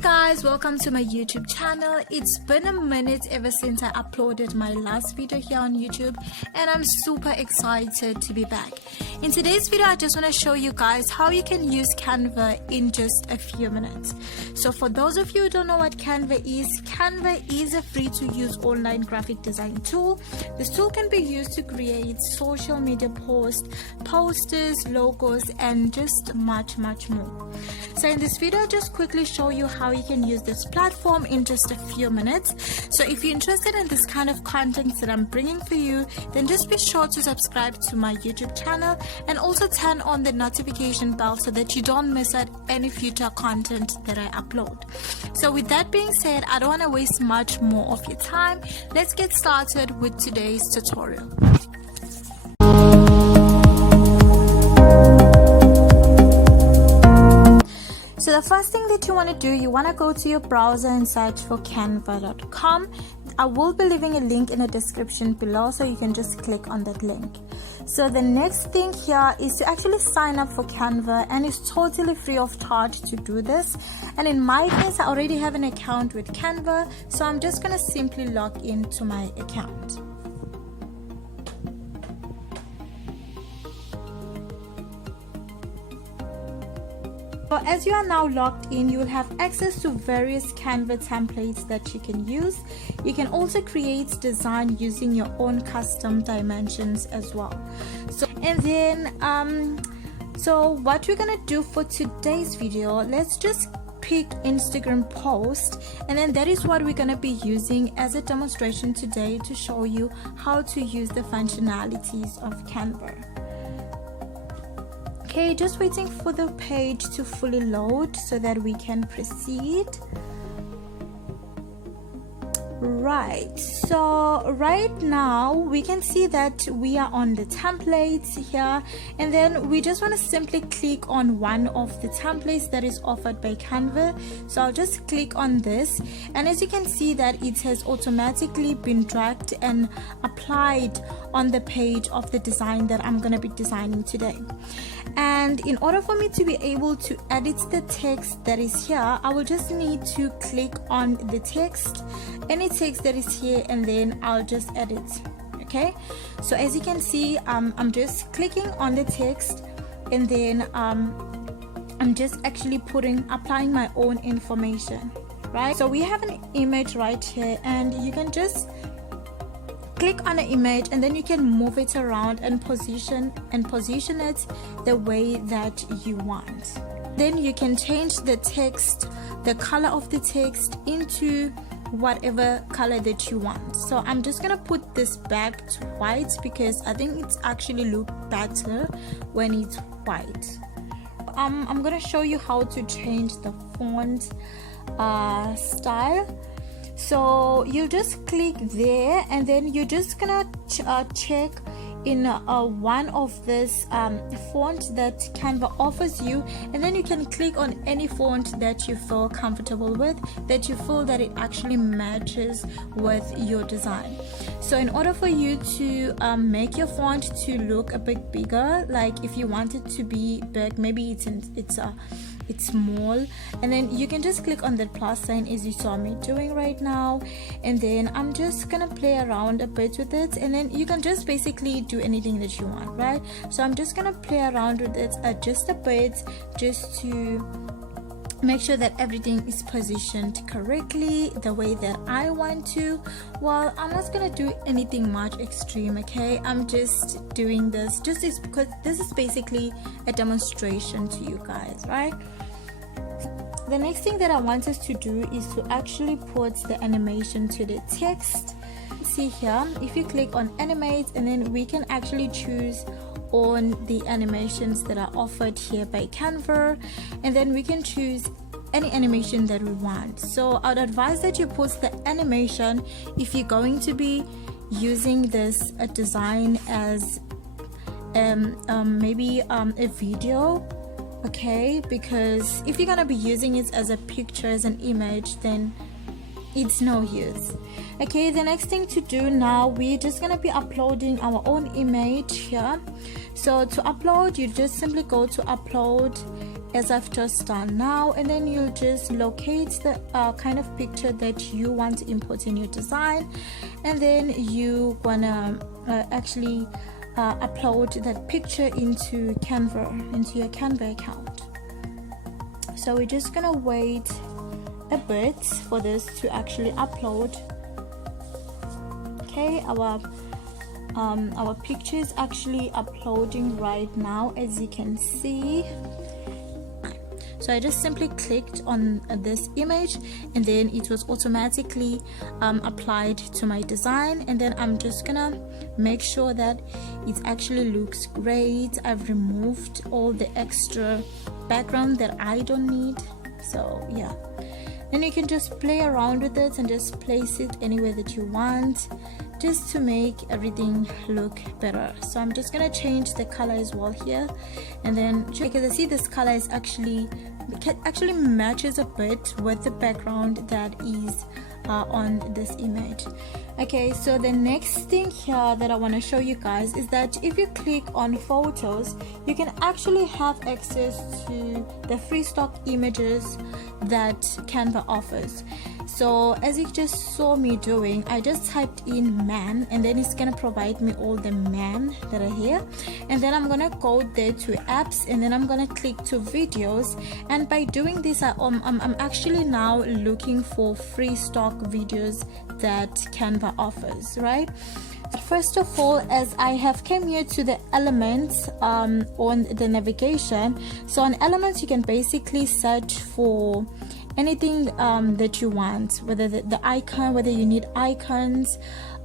Guys, welcome to my YouTube channel. It's been a minute ever since I uploaded my last video here on YouTube, and I'm super excited to be back. In today's video, I just want to show you guys how you can use Canva in just a few minutes. So for those of you who don't know what Canva is a free to use online graphic design tool. This tool can be used to create social media posts, posters, logos, and just much more. So in this video, I'll just quickly show you how you can use this platform in just a few minutes. So if you're interested in this kind of content that I'm bringing for you, then just be sure to subscribe to my YouTube channel and also turn on the notification bell so that you don't miss out any future content that I upload. So with that being said, I don't want to waste much more of your time. Let's get started with today's tutorial. So the first thing that you want to do, you want to go to your browser and search for canva.com. I will be leaving a link in the description below, so you can just click on that link. So the next thing here is to actually sign up for Canva, and it's totally free of charge to do this. And in my case, I already have an account with Canva, so I'm just going to simply log into my account. So as you are now logged in, you will have access to various Canva templates that you can use. You can also create design using your own custom dimensions as well. So what we're gonna do for today's video, let's just pick Instagram post, and then that is what we're gonna be using as a demonstration today to show you how to use the functionalities of Canva. Okay, just waiting for the page to fully load so that we can proceed. Right, so right now we can see that we are on the templates here, and then we just want to simply click on one of the templates that is offered by Canva. So I'll just click on this, and as you can see that it has automatically been dragged and applied on the page of the design that I'm going to be designing today. And in order for me to be able to edit the text that is here, I will just need to click on the text, any text that is here, and then I'll just edit. Okay, so as you can see, I'm just clicking on the text, and then I'm just actually applying my own information, right? So we have an image right here, and you can just click on the image, and then you can move it around and position it the way that you want. Then you can change the text, the color of the text, into whatever color that you want. So I'm just gonna put this back to white because I think it's actually look better when it's white. I'm gonna show you how to change the font style. So you just click there, and then you're just gonna check in one of this font that Canva offers you, and then you can click on any font that you feel comfortable with, that you feel that it actually matches with your design. So in order for you to make your font to look a bit bigger, like if you want it to be big, maybe it's small, and then you can just click on that plus sign as you saw me doing right now, and then I'm just gonna play around a bit with it, and then you can just basically do anything that you want, right? So I'm just gonna play around with it just a bit, just to make sure that everything is positioned correctly the way that I want to. Well, I'm not gonna do anything much extreme, okay? I'm just doing this because this is basically a demonstration to you guys, right? The next thing that I want us to do is to actually put the animation to the text. See here, if you click on animate, and then we can actually choose on the animations that are offered here by Canva, and then we can choose any animation that we want. So I'd advise that you put the animation if you're going to be using this design as maybe a video, okay? Because if you're gonna be using it as a picture, as an image, then it's no use. Okay, the next thing to do now, we're just gonna be uploading our own image here. So to upload, you just simply go to upload, as I've just done now, and then you'll just locate the kind of picture that you want to import in your design, and then you wanna actually upload that picture into Canva, into your Canva account. So we're just gonna wait a bit for this to actually upload. Okay, our picture is actually uploading right now, as you can see. So I just simply clicked on this image, and then it was automatically applied to my design, and then I'm just gonna make sure that it actually looks great. I've removed all the extra background that I don't need. So yeah, then you can just play around with it and just place it anywhere that you want, just to make everything look better. So I'm just gonna change the color as well here, and then because I see this color is actually matches a bit with the background that is on this image. Okay, so the next thing here that I want to show you guys is that if you click on photos, you can actually have access to the free stock images that Canva offers. So as you just saw me doing, I just typed in man, and then it's gonna provide me all the man that are here, and then I'm gonna go there to apps, and then I'm gonna click to videos, and by doing this I'm actually now looking for free stock videos that Canva offers, right? First of all, as I have came here to the elements on the navigation, so on elements you can basically search for anything that you want, whether the icon, whether you need icons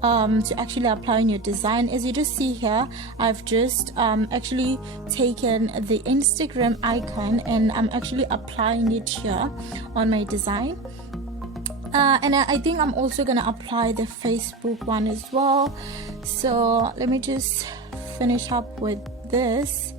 to actually apply in your design. As you just see here, I've just actually taken the Instagram icon, and I'm actually applying it here on my design. And I think I'm also gonna apply the Facebook one as well. So let me just finish up with this.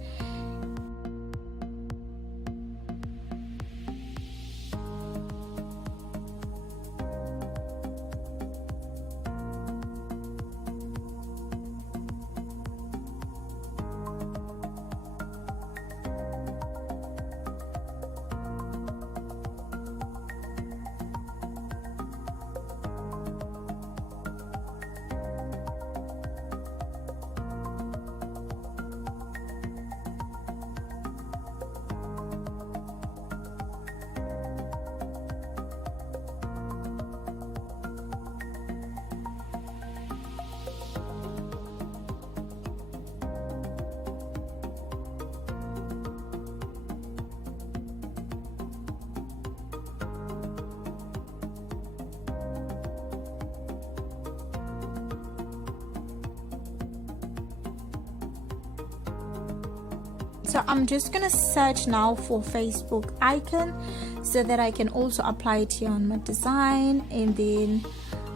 So I'm just gonna search now for Facebook icon so that I can also apply it here on my design, and then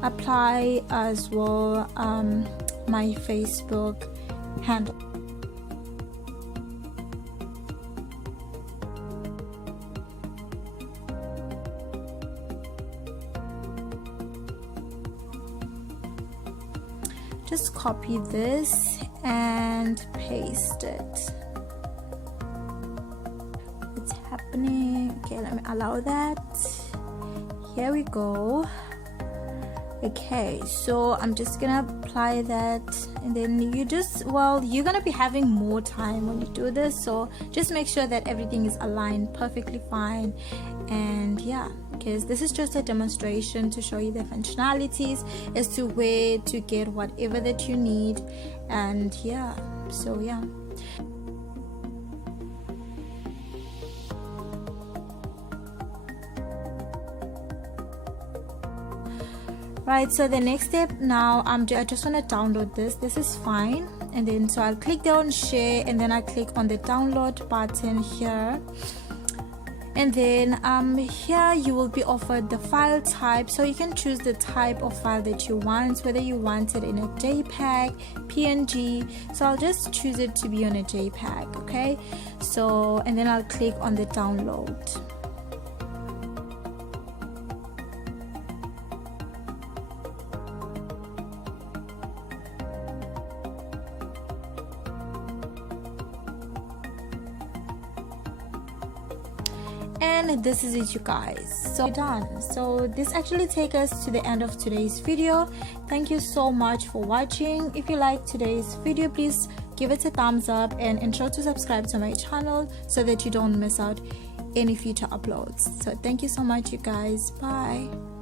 apply as well my Facebook handle. Just copy this and paste it. Happening. Okay, let me allow that. Here we go. Okay, so I'm just gonna apply that, and then you just, well, you're gonna be having more time when you do this, so just make sure that everything is aligned perfectly fine. And yeah, because this is just a demonstration to show you the functionalities as to where to get whatever that you need. And yeah, so yeah. Right, so the next step now, I just want to download this. This is fine, and then so I'll click there on share, and then I click on the download button here, and then here you will be offered the file type, so you can choose the type of file that you want, whether you want it in a JPEG, PNG. So I'll just choose it to be on a JPEG. Okay, so and then I'll click on the download. And this is it, you guys. So done. So this actually takes us to the end of today's video. Thank you so much for watching. If you like today's video, please give it a thumbs up and ensure to subscribe to my channel so that you don't miss out any future uploads. So thank you so much, you guys. Bye.